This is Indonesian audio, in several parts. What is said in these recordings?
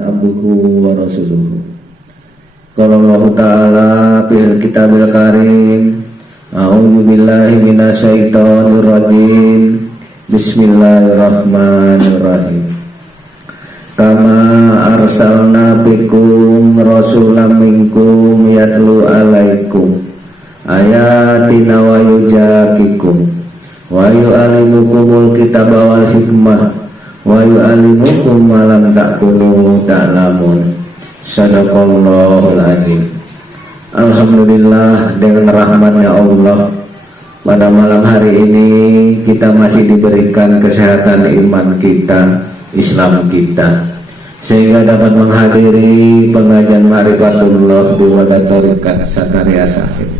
Abduhu wa rasuluhu. Qala Allah Ta'ala fil kitabil karim, a'udzu billahi minasyaitonir rajim. Bismillahirrahmanirrahim. Kama arsalna bikum rasulam minkum yatlu alaikum ayatina wa yujakikum wa yu'allimukumul kitaba wal hikmah wa yu'allimukum ma lam takunu ta'lamun. Sadaqallahul azim. Alhamdulillah, dengan rahmatnya Allah, pada malam hari ini kita masih diberikan kesehatan iman kita, Islam kita, sehingga dapat menghadiri pengajian Ma'rifatullah di Wadah Thariqat Sakarya Sahib.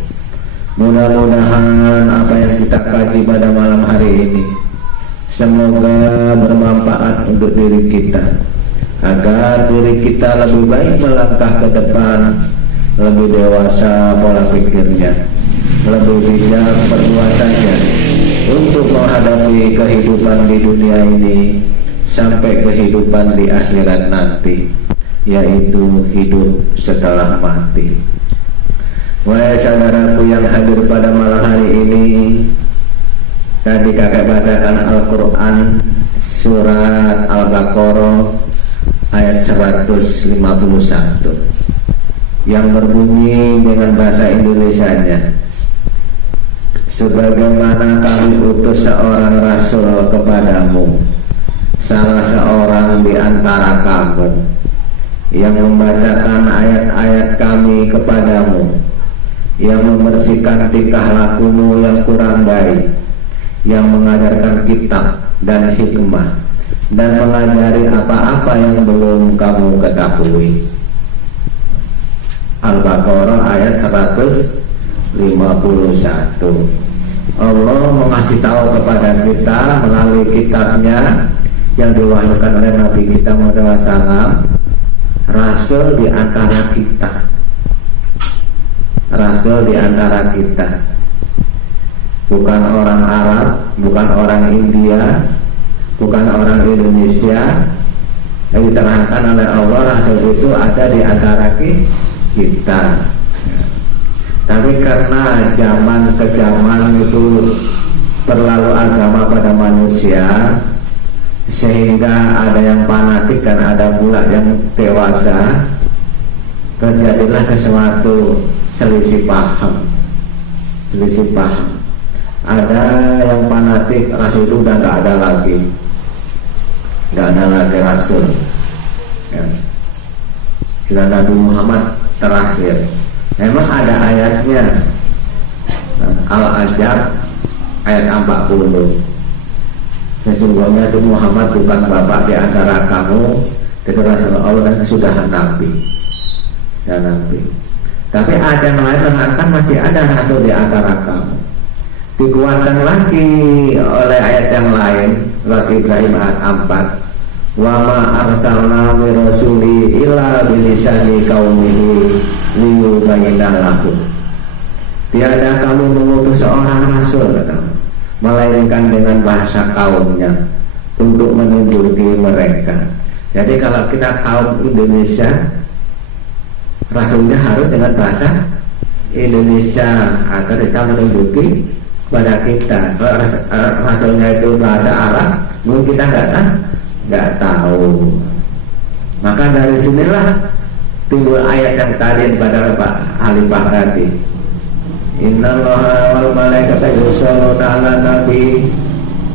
Mudah-mudahan apa yang kita kaji pada malam hari ini semoga bermanfaat untuk diri kita, agar diri kita lebih baik melangkah ke depan, lebih dewasa pola pikirnya, lebih bijak perbuatannya untuk menghadapi kehidupan di dunia ini sampai kehidupan di akhirat nanti, yaitu hidup setelah mati. Wahai saudaraku yang hadir pada malam hari ini, tadi kakek bacakan Al-Quran surat Al-Baqarah ayat 151 yang berbunyi dengan bahasa Indonesianya, sebagaimana kami utus seorang rasul kepadamu, salah seorang di antara kamu, yang membacakan ayat-ayat kami kepadamu, yang membersihkan tingkah lakumu yang kurang baik, yang mengajarkan kitab dan hikmah, dan mengajari apa-apa yang belum kamu ketahui. Al-Baqarah ayat 151. Allah mengasih tahu kepada kita melalui kitabnya yang diwahyukan oleh Nabi kita Muhammad SAW, rasul di antara kita, rasul di antara kita, bukan orang Arab, bukan orang India, bukan orang Indonesia. Yang diterangkan oleh Allah, rasul itu ada di antara kita. Tapi karena zaman ke zaman itu terlalu agama pada manusia, sehingga ada yang fanatik dan ada pula yang dewasa, terjadilah sesuatu selisih paham. Ada yang fanatik, rasul itu udah nggak ada lagi rasul ya. Sudah Nabi Muhammad terakhir. Memang ada ayatnya, Al-Ahzab ayat 40, sesungguhnya itu Muhammad bukan bapak di antara kamu, itu rasul Allah dan kesudahan Nabi. Tapi ada yang lain mengatakan masih ada rasul di antara kamu. Dikuatkan lagi oleh ayat yang lain, surat Ibrahim ayat 4, wa ma arsalna min rasuli illa bilisani qaumihi liyubayyina lahum. Tiada kami mengutus seorang rasul, melainkan dengan bahasa kaumnya untuk menunjuki mereka. Jadi kalau kita kaum Indonesia, rasulnya harus dengan bahasa Indonesia agar kita menunjuki kepada kita. Kalau rasulnya itu bahasa Arab, mungkin kita nggak tahu. Maka dari sinilah timbul ayat yang tadi dibaca oleh Pak Halifah tadi, innallaha wal malaikata yusholluna 'alan nabi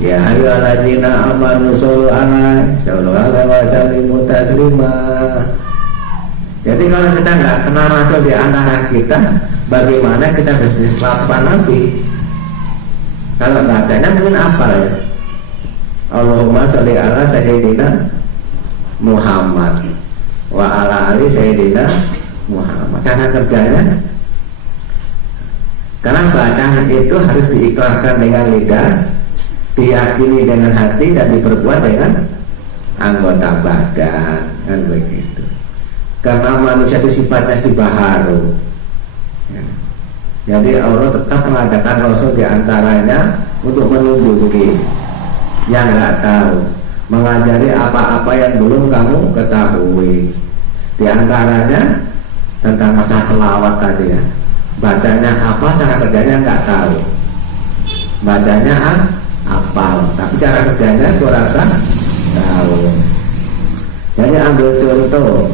ya ayyuhalladzina amanu shollu 'alaihi wa sallimu taslima. Jadi kalau kita nggak kenal rasul di antara kita, bagaimana kita berselawat Nabi? Kalau bacanya mungkin apa ya? Allahumma sholli ala sayyidina Muhammad wa ala ali sayyidina Muhammad. Cara kerjanya, karena bacaan itu harus diikrarkan dengan lidah, diyakini dengan hati, dan diperbuat dengan anggota badan, kan begitu. Karena manusia itu sifatnya baharu ya. Jadi Allah tetap mengadakan rasul di antaranya untuk menunjuki yang nggak tahu. mengajari apa-apa yang belum kamu ketahui. Di antaranya tentang masa selawat tadi ya. Bacanya apa, cara kerjanya nggak tahu. Bacanya hafal, tapi cara kerjanya kurang tahu. Jadi ambil contoh,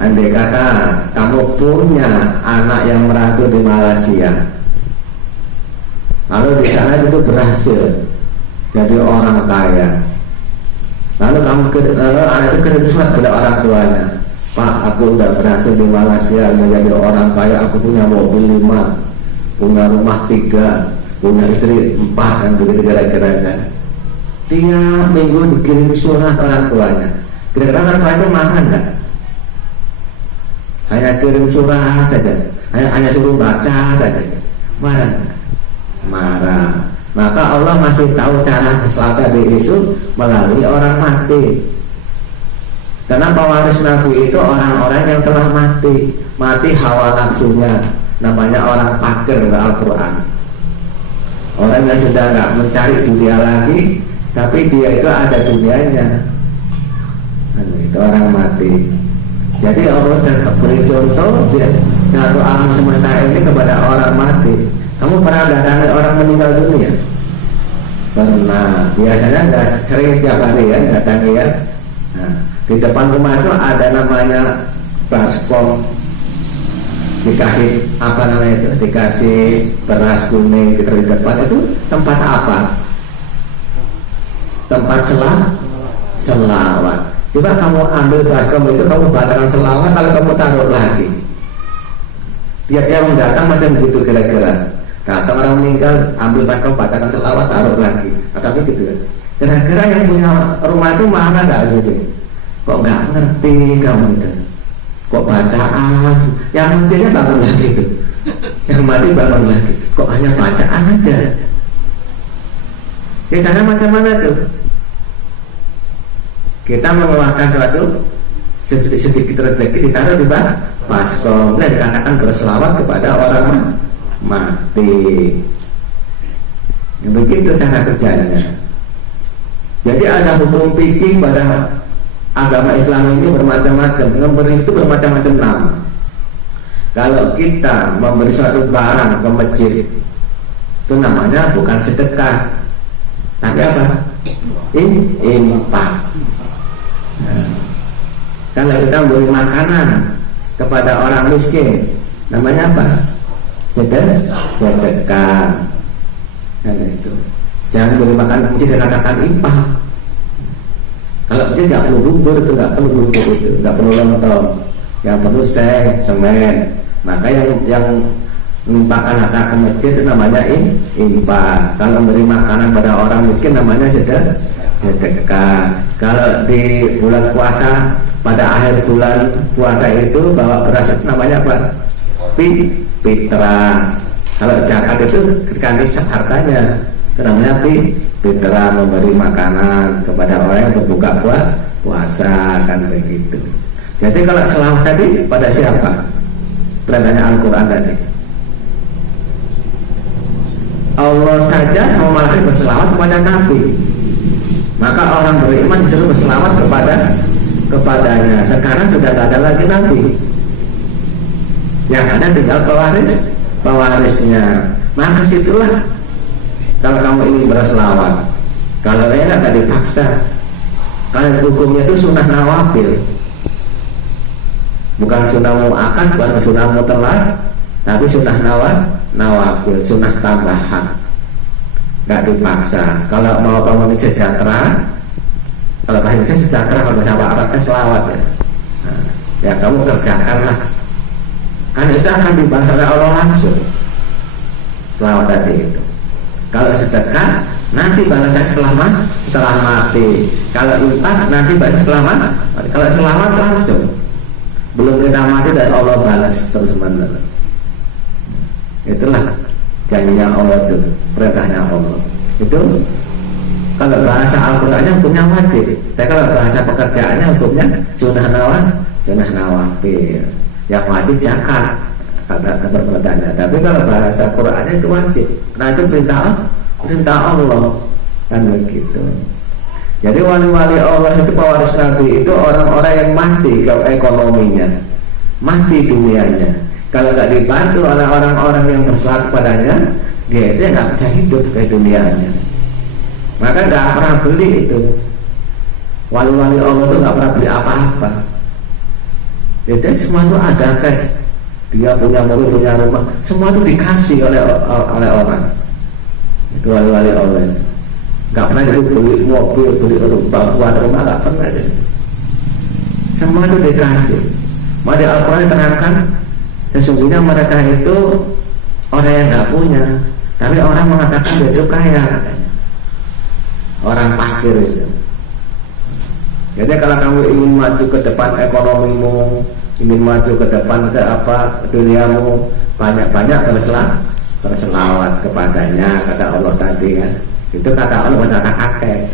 andai kata kamu punya anak yang merantau di Malaysia, lalu di sana itu berhasil jadi orang kaya, lalu anak itu kirim surat kepada orang tuanya, Pak, aku udah berhasil di Malaysia menjadi orang kaya, aku punya mobil 5, punya rumah 3, punya istri 4, kan begitu kira-kira kan. Tiap minggu dikirim surat orang tuanya. Kira-kira orang tuanya marah nggak? Hanya kirim surat saja, hanya suruh baca saja, marah nggak? Marah. Maka Allah masih tahu cara keselamatan itu melalui orang mati. Karena pewaris Nabi itu orang-orang yang telah mati hawa nafsunya, namanya orang fakir dalam Al-Quran. Orang yang sudah nggak mencari dunia lagi, tapi dia itu ada dunianya. Itu orang mati. Jadi Allah beri contoh satu alam semesta ini kepada orang mati. Kamu pernah datangi orang meninggal dunia? Pernah. Biasanya nggak sering tiap hari ya datangi ya. Nah, di depan rumah itu ada namanya baskom, dikasih apa namanya itu, dikasih beras kuning di depan. Itu tempat apa? Tempat selawat. Coba kamu ambil baskom itu, kamu bacakan selawat, kalau kamu taruh lagi, tiap-tiap yang datang macam begitu kira-kira. Kata orang meninggal, ambil baskom, bacakan selawat, taruh lagi. Tapi gitu ya. Kira-kira yang punya rumah itu mana gak gitu? Kok nggak ngerti kamu itu? Kok bacaan? Yang matinya bangun lagi itu. Yang mati bangun lagi. Kok hanya bacaan aja? Ya cara macam mana tuh? Kita mengeluarkan suatu sedikit rezeki ditaruh di baskom dan dikatakan berselawat kepada orang mati. Ya, begitu cara kerjanya. Jadi ada hukum fikih pada agama Islam ini bermacam-macam. Memberi itu bermacam-macam nama. Kalau kita memberi suatu barang ke masjid, itu namanya bukan sedekah, tapi apa? Infak. Nah, kalau kita memberi makanan kepada orang miskin, namanya apa? Sedekah. Karena itu jangan beri makan ke masjid dan katakan infak. Kalau masjid nggak perlu bubur itu, nggak perlu bubur itu, nggak perlu lontong, yang perlu semen. Maka yang menimpakan harta ke masjid itu namanya infak. Kalau memberi makanan pada orang miskin namanya sedekah. Kalau di bulan puasa, pada akhir bulan puasa itu bawa beras itu namanya apa? Fitrah. Kalau zakat itu ketika nisab hartanya, itu namanya fitrah, memberi makanan kepada orang yang berbuka puasa, kan begitu. Jadi kalau selawat tadi pada siapa? Perintahnya Al-Quran tadi. Allah saja sama malaikat berselawat kepada Nabi. Maka orang beriman disuruh berselawat kepadanya. Sekarang sudah tidak ada lagi Nabi. Yang ada tinggal pewarisnya. Maka situlah kalau kamu ingin berselawat, kalau nggak dipaksa. Kalau hukumnya itu sunnah nawafil, bukan sunnah muakkad, bukan sunnah mutlak, tapi sunnah nawafil, sunnah tambahan. Nggak dipaksa. Kalau mau kamu ini sejahtera, kalau bahasa Indonesia sejahtera, kalau bahasa Arabnya selawat ya. Nah, ya kamu kerjakanlah. Kan itu akan dibalas oleh Allah langsung. Selawat tadi itu. Kalau sedekah nanti balasnya setelah mati. Kalau infak nanti balasnya setelah mati. Kalau selawat langsung. Belum kita mati dan Allah balas terus menerus. Itulah janjinya Allah itu, perintahnya Allah. Itu kalau bahasa Al-Qur'annya hukumnya wajib. Tapi kalau bahasa pekerjaannya hukumnya sunnah nawafil. Yang wajib zakat kata perbuatannya. Tapi kalau bahasa Qur'annya itu wajib. Nah itu perintah Allah kan begitu. Jadi wali-wali Allah itu pewaris Nabi itu orang-orang yang mati kalau ekonominya, mati dunianya. Kalau nggak dibantu oleh orang-orang yang bersalat padanya, dia itu nggak bisa hidup ke dunianya. Maka nggak pernah beli itu. Wali-wali Allah itu nggak pernah beli apa-apa. Jadi semua itu ada kayak dia punya mobil, punya rumah, semua itu dikasih oleh orang. Itu wali-wali Allah itu. Gak pernah jadi beli mobil, beli rumah, buat rumah, gak pernah jadi. Semua itu dikasih. Mau di Al-Quran terangkan, sesungguhnya mereka itu orang yang gak punya, tapi orang mengatakan dia itu kaya. Orang fakir itu. Jadi kalau kamu ingin maju ke depan ekonomimu, ingin maju ke depan ke apa duniamu, banyak-banyak berselawat kepadanya, kata Allah tadi kan. Itu kata Allah buat kata kakek.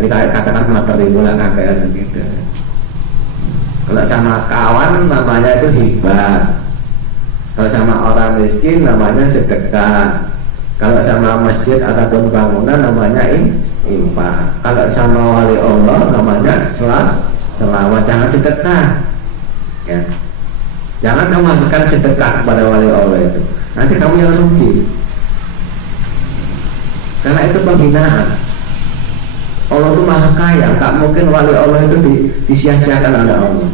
Jadi kayak katakan materi mula kakek gitu. Kalau sama kawan namanya itu hibah. Kalau sama orang miskin namanya sedekah. Kalau sama masjid ataupun bangunan namanya infak. Kalau sama wali Allah namanya selawat. Jangan sedekah. Ya. Jangan kamu hasilkan sedekah kepada wali Allah itu. Nanti kamu yang rugi. Karena itu penghinaan. Allah itu maha kaya, tak mungkin wali Allah itu disia-siakan oleh Allah.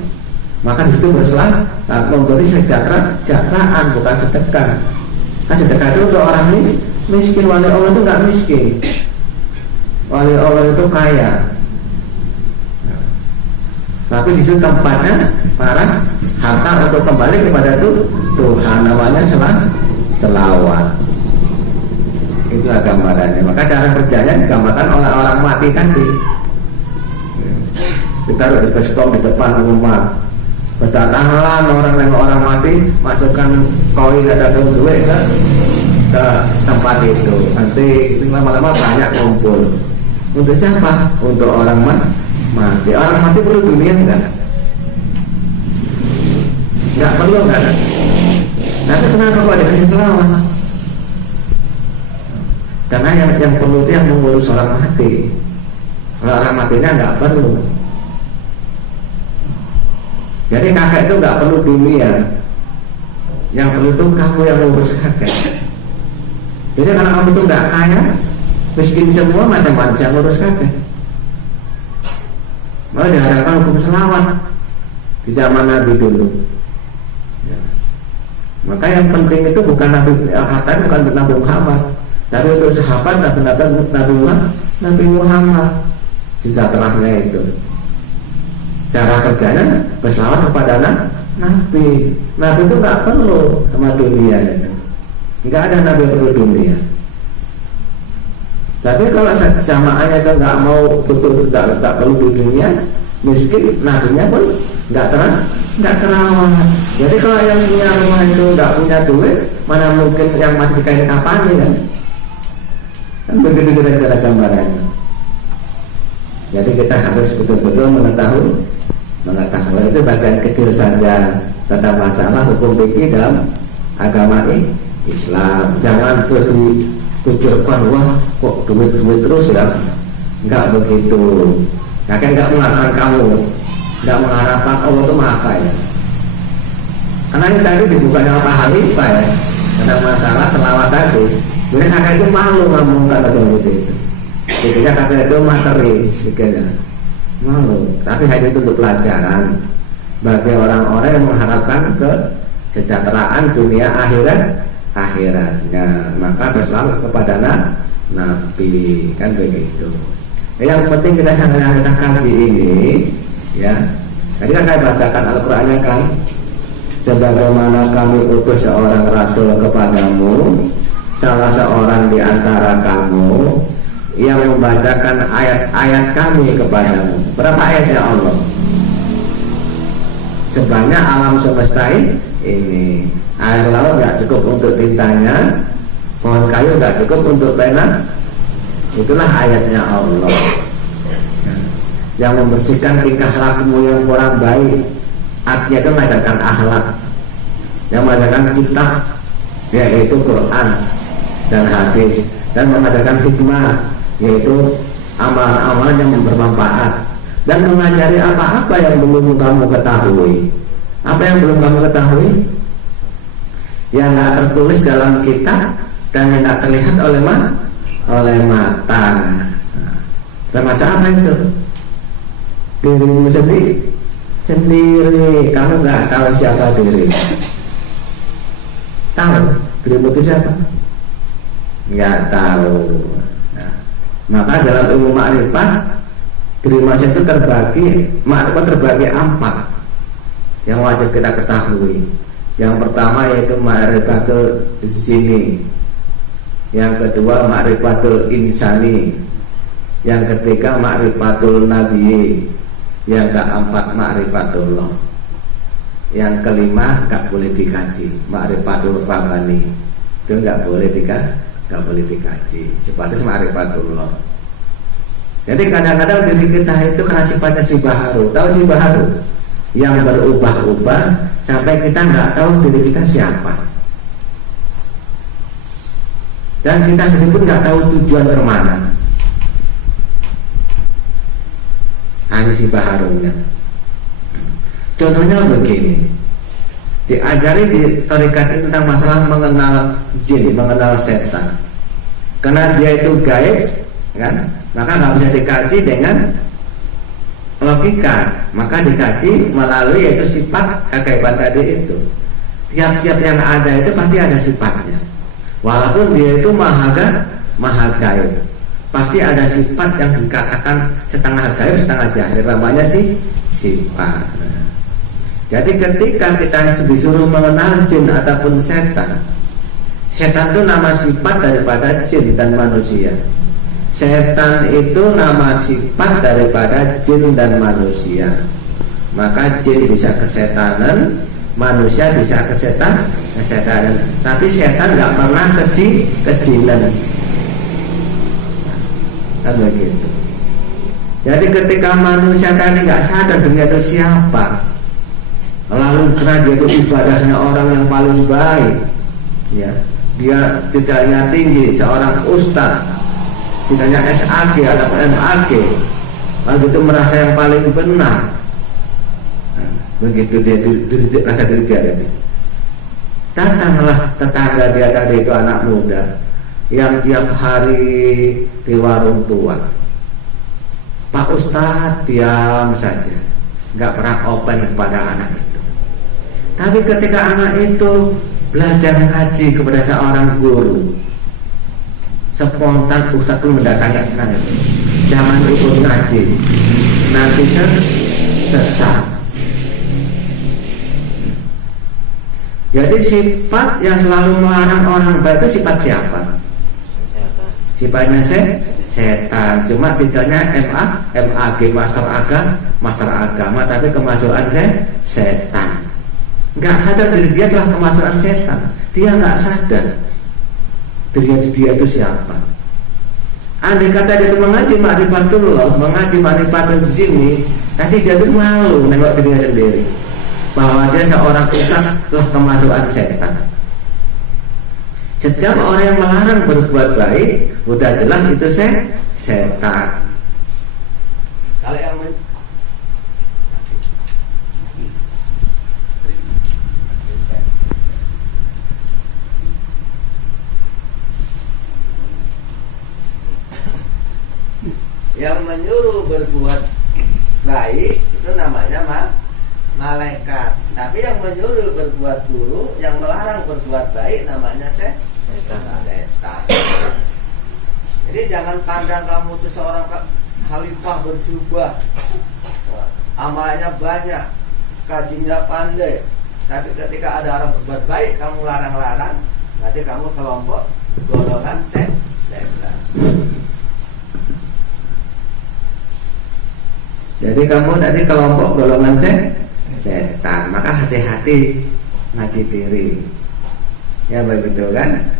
Maka disitu berselah memberi kesejahteraan, bukan sedekah. Nah, sedekah itu untuk orang miskin. Wali Allah itu nggak miskin. Wali Allah itu kaya. Nah, tapi disitu tempatnya para harta untuk kembali kepada Tuhan, namanya selawat. Itulah gambarannya. Maka cara kerjanya digambarkan oleh orang mati tadi. Ditaruh di baskom di depan rumah. Berdatangan orang mati, masukkan koin atau duit ke tempat itu. Nanti lama-lama banyak kumpul. Untuk siapa? Untuk orang mati. Orang mati perlu dunia enggak? Enggak perlu kan? Tapi kenapa kok dikasih selawat? Karena yang perlu itu yang mengurus orang mati. Kalau orang matinya nggak perlu. Jadi kakek itu nggak perlu dunia. Yang perlu itu kamu yang mengurus kakek. Jadi kalau kamu itu nggak kaya, miskin semua, macam-macam ngurus kakek. Mau diharapkan hukum selawat di zaman Nabi dulu. Ya. Maka yang penting itu bukan Nabi bukan Nabi Muhammad, tapi untuk sahabat Nabi Muhammad. Sejahteraannya itu cara kerjanya berselawat kepada Nabi. Nabi itu nggak perlu sama dunia itu. Nggak ada Nabi yang perlu dunia. Tapi kalau jamaahnya itu nggak mau betul nggak perlu dunia, miskin, nabinya pun nggak terawat. Jadi kalau yang punya rumah itu nggak punya duit, mana mungkin yang mati kain kapan kan? Kan begitu kira-kira gambarannya. Jadi kita harus betul-betul mengetahui itu bagian kecil saja tentang masalah hukum fikih dalam agama Islam. Jangan terus dipikirkan wah kok duit terus ya. Enggak begitu. Kakek enggak mengharapkan kamu, enggak mengharapkan Allah itu maha kaya. Karena ini tadi dibukanya Pak Halifah ya, tentang masalah selawat tadi. Jadi kakek itu malu ngomong kata seperti itu. Pikirnya kakek itu materi, pikirnya malu. Tapi hanya itu untuk pelajaran bagi orang-orang yang mengharapkan kesejahteraan dunia akhiratnya. Maka berselawat kepada Nabi, kan begitu. Yang penting kita sangat kaji ini, ya. Tadi kan saya bacakan Al-Qur'annya kan, sebagaimana kami utus seorang rasul kepadamu, salah seorang di antara kamu yang membacakan ayat-ayat kami kepadamu. Berapa ayatnya Allah? Sebanyak alam semesta ini. Air laut nggak cukup untuk tintanya, pohon kayu nggak cukup untuk pena. Itulah ayatnya Allah. Yang membersihkan tingkah lakumu yang kurang baik. Artinya itu mengajarkan akhlak. Yang mengajarkan kitab, yaitu Quran dan hadis, dan mengajarkan hikmah, yaitu amalan-amalan yang bermanfaat, dan mengajari apa-apa yang belum kamu ketahui. Apa yang belum kamu ketahui? Yang nggak tertulis dalam kitab dan yang nggak terlihat oleh mata. Termasuk apa itu? Dirimu sendiri. Kamu nggak tahu siapa diri. Tahu dirimu itu siapa? Nggak tahu. Nah, maka dalam ilmu makrifat, diri manusia itu makrifat terbagi 4 yang wajib kita ketahui. Yang pertama yaitu ma'rifatul zini, yang kedua ma'rifatul insani, yang ketiga ma'rifatul nabiyyi, yang keempat ma'rifatullah, yang kelima gak boleh dikaji, ma'rifatul rabbani. Itu gak boleh dikaji, sebatas ma'rifatullah. Jadi kadang-kadang diri kita itu karena sifatnya sibaharu. Tahu sibaharu? Yang berubah-ubah sampai kita nggak tahu diri kita siapa, dan kita sendiri pun nggak tahu tujuan kemana. Hanya si baharunya. Contohnya begini, diajari di tarekat itu tentang masalah mengenal jin, mengenal setan. Karena dia itu gaib, kan? Maka nggak bisa dikaji dengan logika, maka dikaji melalui yaitu sifat kegaiban tadi itu. Tiap-tiap yang ada itu pasti ada sifatnya, walaupun dia itu maha gaib, pasti ada sifat yang dikatakan setengah gaib setengah jahil, namanya sifat. Jadi ketika kita disuruh mengenal jin ataupun setan itu nama sifat daripada jin dan manusia. Setan itu nama sifat daripada jin dan manusia. Maka jin bisa kesetanan, manusia bisa kesetanan. Tapi setan nggak pernah kejinan. Kan begitu. Jadi ketika manusia tadi nggak sadar dunia itu siapa, lalu karena dia itu ibadahnya orang yang paling baik, ya, dia titelnya tinggi, seorang ustaz, tidaknya SAG atau MAG, lalu itu merasa yang paling benar. Nah, begitu dia rasa diri dia tadi. Datanglah tetangga dia tadi itu anak muda yang tiap hari di warung tua. Pak Ustadz diam saja, nggak pernah open kepada anak itu. Tapi ketika anak itu belajar ngaji kepada seorang guru, spontan Ustadz pun mendatangi anak itu. Jangan ikut ngaji, nanti sesat. Jadi sifat yang selalu melarang orang baik itu sifat siapa? Sifatnya setan. Cuma titelnya MAG, master agama, tapi kemasukan setan. Nggak sadar diri dia telah kemasukan setan. Dia nggak sadar diri dia itu siapa. Andai kata dia itu mengaji ma'rifatullah, mengaji ma'rifatul zini, tadi dia itu malu nengok dirinya sendiri bahwa dia seorang ustaz telah kemasukan setan. Setiap orang yang melarang berbuat baik, udah jelas itu setan. Kalau yang menyuruh berbuat baik itu namanya malaikat. Tapi yang menyuruh berbuat buruk, yang melarang berbuat baik namanya setan. Jadi jangan pandang kamu itu seorang khalifah berjubah, amalannya banyak, kajinya pandai, tapi ketika ada orang berbuat baik kamu larang-larang, nanti kamu kelompok golongan setan. Jadi kamu tadi kelompok golongan setan, maka hati-hati ngaji diri. Ya begitu kan?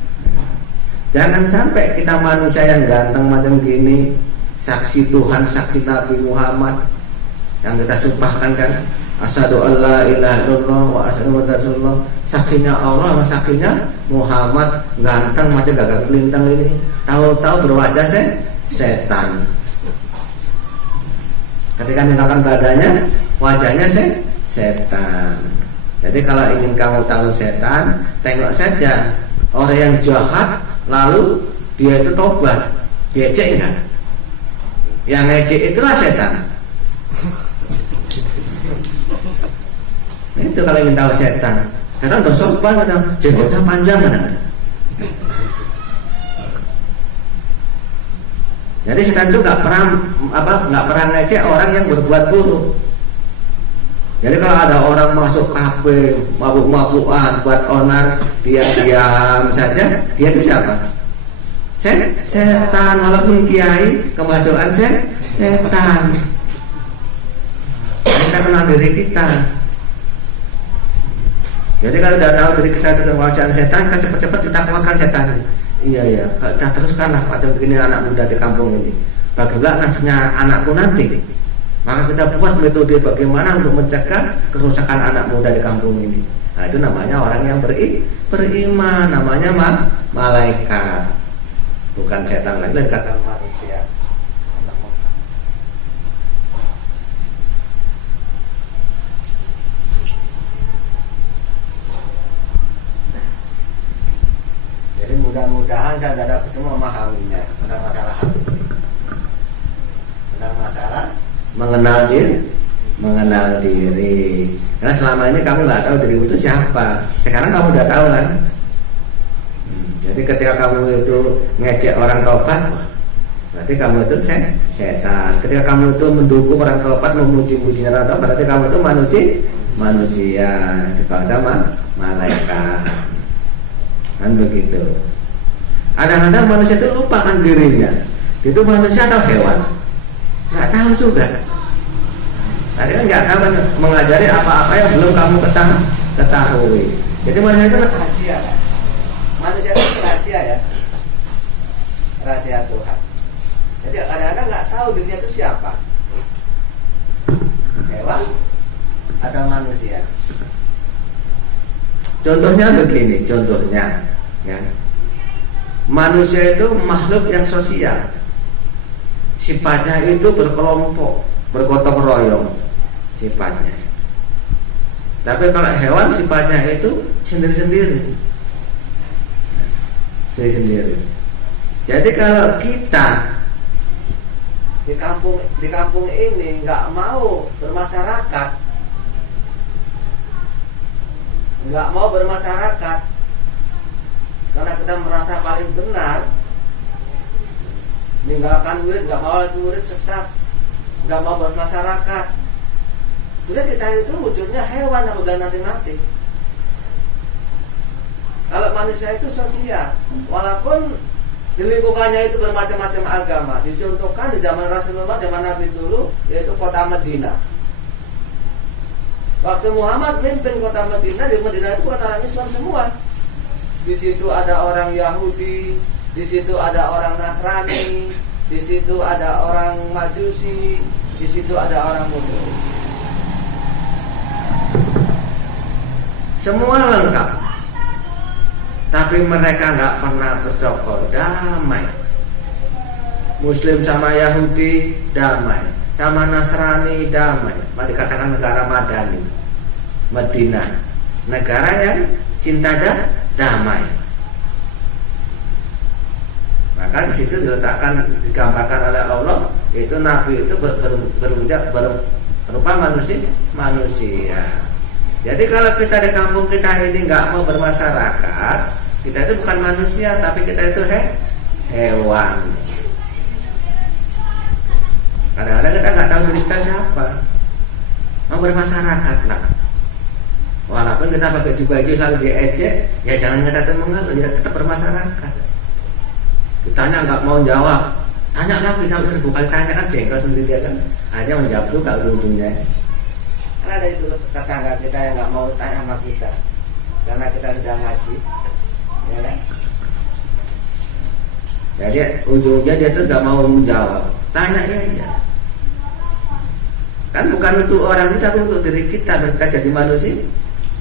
Jangan sampai kita manusia yang ganteng macam gini, saksi Tuhan, saksi Nabi Muhammad, yang kita sumpahkan kan, asyhadu alla ilaha illallah wa asyhadu anna rasulullah, saksinya Allah, saksinya Muhammad, ganteng macam gagak kelintang ini, tahu-tahu berwajah setan. Ketika meninggalkan badannya, wajahnya setan. Jadi kalau ingin kamu tahu setan, tengok saja orang yang jahat lalu dia itu tobat, diejek enggak? Yang ngejek itulah setan. Itu kalau ingin tahu setan. Setan bersopan kadang, jenggotnya panjang kadang. Jadi setan itu nggak pernah ngejek orang yang berbuat buruk. Jadi kalau ada orang masuk kafe mabuk-mabukan buat onar, dia diam saja, dia itu siapa? Setan. Walaupun kiai kemasukan setan. Kita kenal diri kita. Jadi kalau sudah tahu diri kita itu kewajaan setan, kita cepat-cepat kita keluarkan setan. Iya, kita teruskanlah macam begini anak muda di kampung ini. Bagaimana nasibnya anakku nanti? Maka kita buat metode bagaimana untuk mencegah kerusakan anak muda di kampung ini. Nah, itu namanya orang yang beriman, namanya malaikat. Bukan setan lagi, kata manusia. Jadi mudah-mudahan saudara semua memahaminya tentang masalah hal ini. Tentang masalah mengenal diri. Karena selama ini kamu nggak tahu dirimu itu siapa. Sekarang kamu udah tahu kan. Jadi ketika kamu itu ngejek orang tobat, berarti kamu itu setan. Ketika kamu itu mendukung orang tobat, memuji-muji orang tobat, berarti kamu itu manusia sebangsa malaikat. Kan begitu. Kadang-kadang manusia itu lupakan dirinya. Itu manusia atau hewan? Nggak tahu juga. Tadi kan nggak tahu kan mengajari apa-apa yang belum kamu ketahui. Jadi manusia itu rahasia kan? Manusia itu rahasia ya, rahasia Tuhan. Jadi kadang-kadang nggak tahu dirinya itu siapa, hewan atau manusia. Contohnya begini, ya. Manusia itu makhluk yang sosial. Sifatnya itu berkelompok, bergotong royong sifatnya. Tapi kalau hewan sifatnya itu sendiri-sendiri. Jadi kalau kita di kampung ini nggak mau bermasyarakat, karena kita merasa paling benar, meninggalkan murid, nggak mau lagi murid sesat, nggak mau bermasyarakat, sudah kita itu wujudnya hewan apabila nanti mati. Kalau manusia itu sosial, walaupun di lingkungannya itu bermacam-macam agama. Dicontohkan di zaman Rasulullah, zaman Nabi dulu, yaitu kota Madinah. Waktu Muhammad memimpin kota Madinah, di Madinah itu kota orang Islam semua. Di situ ada orang Yahudi, di situ ada orang Nasrani, di situ ada orang Majusi, di situ ada orang Muslim. Semua lengkap. Tapi mereka nggak pernah bercokol, damai. Muslim sama Yahudi damai, sama Nasrani damai. Mari katakan negara Madani, Madinah, negara yang cinta damai. Maka di situ diletakkan, digambarkan oleh Allah, itu Nabi itu berupa manusia. Jadi kalau kita di kampung kita ini nggak mau bermasyarakat, kita itu bukan manusia, tapi kita itu hewan. Kadang-kadang kita nggak tahu diri kita siapa. Mau bermasyarakat lah. Walaupun kita pakai baju selalu diejek, ya jangan kita mengalah, ya tetap bermasyarakat. Ditanya nggak mau jawab, tanya lagi sampai 1000 kali tanya kan jengkel sendiri dia kan. Akhirnya menjawab juga ujungnya. Karena ada itu tetangga kita yang nggak mau tanya sama kita, karena kita sudah ngaji, ya kan? Jadi ujungnya dia tuh nggak mau menjawab, tanya dia aja. Kan bukan untuk orang kita, tapi untuk diri kita jadi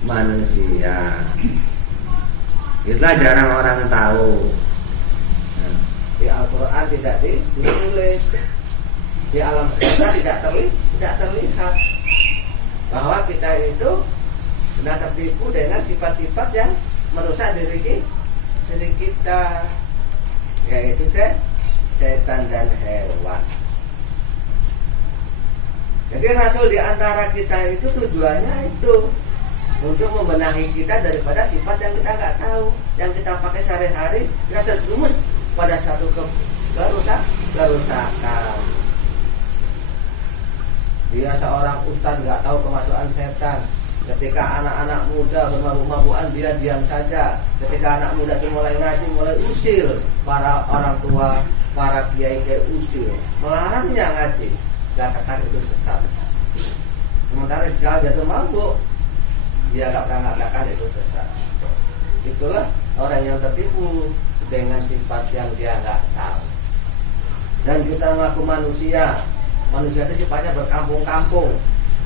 manusia. Itulah jarang orang tahu. Di Al-Quran tidak ditulis. di alam semesta tidak terlihat bahwa kita itu sudah tertipu dengan sifat-sifat yang merusak diri kita, yaitu setan dan hewan. Jadi rasul di antara kita itu tujuannya itu untuk membenahi kita daripada sifat yang kita nggak tahu, yang kita pakai sehari-hari, kita terjerumus pada satu kerusakan. Dia seorang ustadz nggak tahu kemasukan setan. Ketika anak-anak muda bermabuk-mabukan, dia diam saja. Ketika anak muda itu mulai ngaji, mulai usil para orang tua, para kiai usil, melarangnya ngaji. Katakan itu sesat. Sementara jika dia itu mabuk, dia nggak pernah mengatakan itu sesat. Itulah orang yang tertipu dengan sifat yang dia nggak tahu. Dan kita mengaku manusia itu sifatnya berkampung-kampung,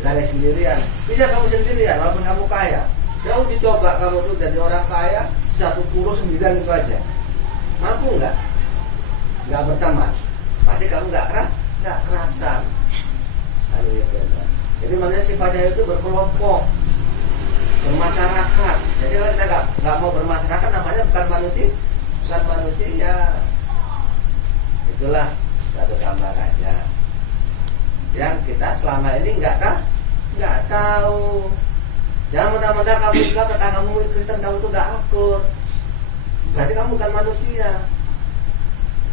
nggak ada sendirian. Bisa kamu sendirian walaupun kamu kaya. Jauh dicoba kamu tuh jadi orang kaya, satu pulau 9 itu aja. Mampu nggak? Nggak berteman. Pasti kamu nggak kerasan. Jadi manusia sifatnya itu berkelompok, bermasyarakat. Jadi kalau kita nggak mau bermasyarakat, namanya bukan manusia. Itulah satu gambarannya yang kita selama ini nggak tahu. Jangan mentang-mentang kamu Islam, kamu Kristen, kamu tuh nggak akur. Berarti kamu bukan manusia.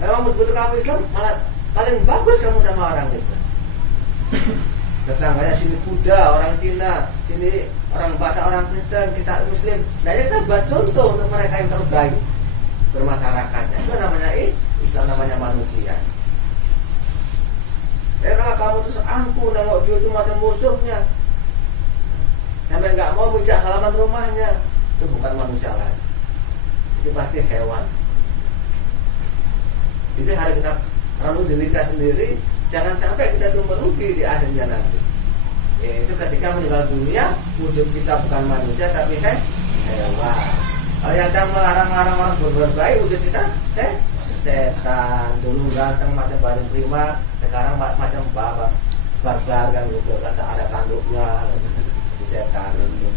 Memang betul kamu Islam, malah paling bagus kamu sama orang itu. Tetangganya sini Buddha, orang Cina, sini orang Batak, orang Kristen, kita Muslim. Nah, kita buat contoh untuk mereka yang terbaik bermasyarakatnya. Itu namanya Islam, namanya manusia. Ya kalau kamu tuh seangkuh nengok dia itu macam musuhnya, sampai nggak mau menjak halaman rumahnya, itu bukan manusia lagi. Itu pasti hewan. Jadi hari kita renung diri kita sendiri. Jangan sampai kita tuh merugi di akhirnya nanti. Yaitu ketika meninggal dunia, wujud kita bukan manusia tapi hewan. Kalau yang sedang melarang-larang orang berbuat baik, wujud kita setan. Dulu ganteng macam badan prima, sekarang macam barbar kan gitu. Kata ada tanduknya, setan itu.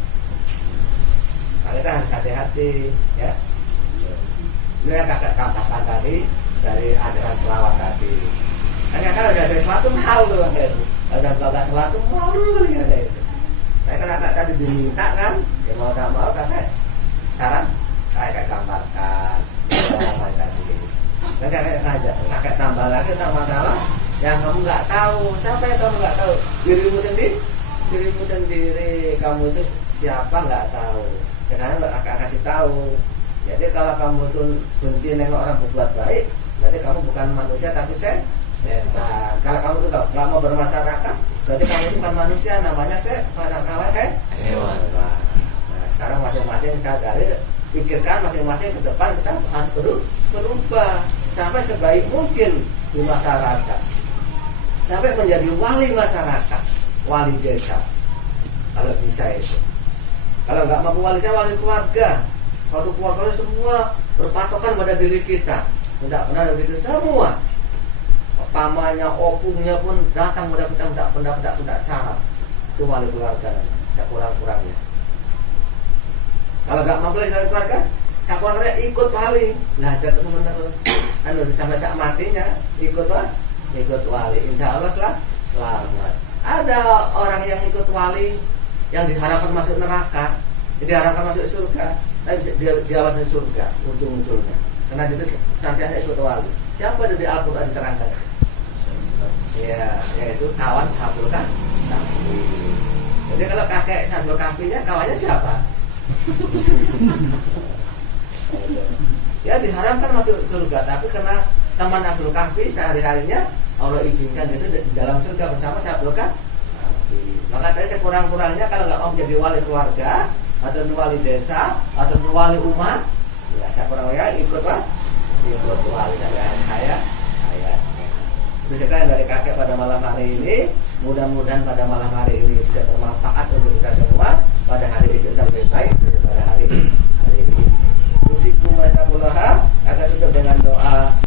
Nah, kita harus hati-hati, ya. Ini yang kakak tambahkan tadi dari ajaran selawat tadi. Kadang-kadang ada sesuatu malu kayak itu. Ada sesuatu malu kayak itu. Saya kan anak tadi diminta kan, ya mau tak mau kakak saran kakak gambarkan apa tadi. Kakak tambah lagi tentang masalah yang kamu nggak tahu. Siapa yang kamu nggak tahu? Dirimu sendiri. Kamu itu siapa nggak tahu. Sekarang kakak kasih tahu. Jadi kalau kamu tuh benci nengok orang berbuat baik, berarti kamu bukan manusia tapi setan. Kalau kamu tuh nggak mau bermasyarakat, berarti kamu itu bukan manusia, namanya hewan. Nah, sekarang masing-masing sadari, pikirkan masing-masing ke depan kita harus berubah sampai sebaik mungkin di masyarakat, sampai menjadi wali masyarakat, wali desa. Kalau bisa itu. Kalau nggak mampu wali saya, wali keluarga. Suatu keluarga semua berpatokan pada diri kita, tidak pernah begitu semua. Pamannya, opungnya pun datang pada kita minta pendapat, tidak salah. Itu wali keluarga, tidak kurang-kurangnya. Kalau nggak mampu wali keluarga, keluarga ikut wali, belajar terus-menerus. Sampai saat matinya ikut wali. Insya Allah selamat. Ada orang yang ikut wali yang diharapkan masuk neraka, diharapkan masuk surga, tapi dia masuk surga ujung-ujungnya. Karena dia senantiasa ikut wali. Siapa dari Al-Quran diterangkan? Ya, yaitu kawan Sabul Kahfi. Jadi kalau kakek Sabul Kahfinya, kawannya siapa? Ya diharamkan masuk surga, tapi karena teman Sabul Kahfi sehari-harinya Allah izinkan itu di dalam surga bersama Sabul Kahfi. Maka tadi sekurang-kurangnya kalau nggak mau menjadi wali keluarga atau wali desa atau wali umat, ya sekurang-kurangnya ikut wali saya. Itu sekarang dari kakek pada malam hari ini. Mudah-mudahan pada malam hari ini bisa bermanfaat untuk kita semua. Pada hari ini sudah lebih baik daripada hari ini. Usikum wa agar tutup dengan doa.